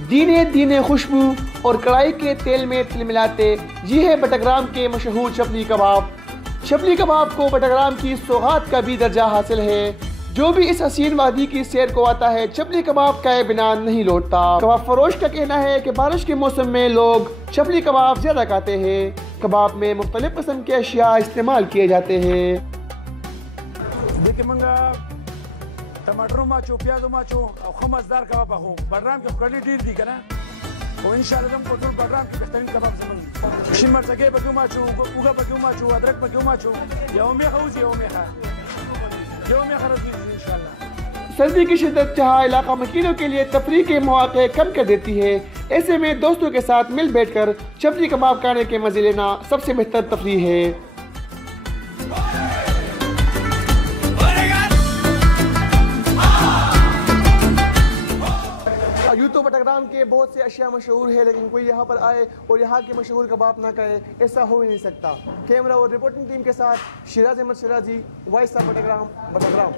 दीने दीने खुशबू और कढ़ाई के तेल में तिलमिलाते ये है बटग्राम के मशहूर शपली कबाब। शपली कबाब को बटग्राम की सौगात का भी दर्जा हासिल है। जो भी इस हसीन वादी की सैर को आता है शपली कबाब का बिना नहीं लौटता। कबाब फरोश का कहना है कि बारिश के मौसम में लोग शपली कबाब ज्यादा खाते हैं। कबाब में मुख्तलिफ किस्म के अशिया इस्तेमाल किए जाते हैं। टमाटर माचो प्याज माचो और खमसदार कबाब हो बटग्राम के क्वालिटी ढेर दी कना और इंशाल्लाह हम कोटल बटग्राम के बेहतरीन कबाब समझ शिमर सगे बक्यू माचो उगा बक्यू माचो अदरक बक्यू माचो यौमी खौज यौमी खरज इंशाल्लाह। सर्दी की शिद्दत जहाँ इलाका मकीनों के लिए तफरीह के मौके कम कर देती है, ऐसे में दोस्तों के साथ मिल बैठकर शपली कबाब खाने के मजे लेना सबसे बेहतर तफरीह है। यूँ तो बटग्राम के बहुत से अशिया मशहूर है, लेकिन कोई यहाँ पर आए और यहाँ के मशहूर कबाब ना कहे, ऐसा हो ही नहीं सकता। कैमरा और रिपोर्टिंग टीम के साथ शिराज अहमद शिराजी, वॉइस ऑफ बटग्राम, बटग्राम।